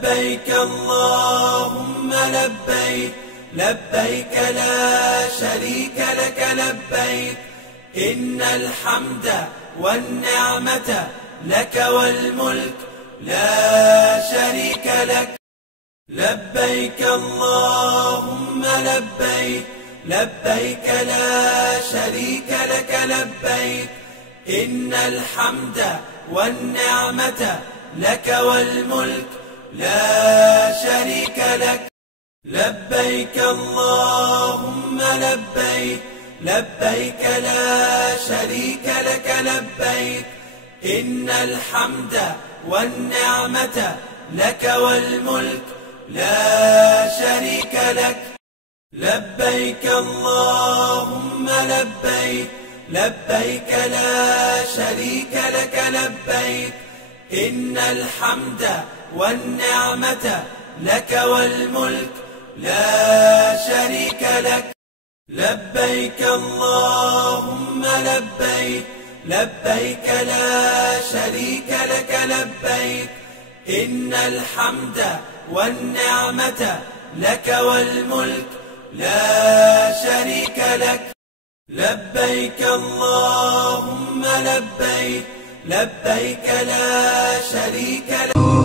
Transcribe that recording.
لبيك اللهم لبيك، لبيك لا شريك لك لبيك، إن الحمد والنعمة لك والملك لا شريك لك. لبيك اللهم لبيك، لبيك لا شريك لك لبيك، إن الحمد والنعمة لك والملك لا شريك لك. لبيك اللهم لبيك، لبيك لا شريك لك لبيك، إن الحمد والنعمة لك والملك لا شريك لك. لبيك اللهم لبيك، لبيك لا شريك لك لبيك، إن الحمد والنعمة لك والملك لا شريك لك. لبيك اللهم لبيك، لبيك لا شريك لك لبيك، إن الحمد والنعمة لك والملك لا شريك لك. لبيك اللهم لبيك، لبيك لا شريك لك.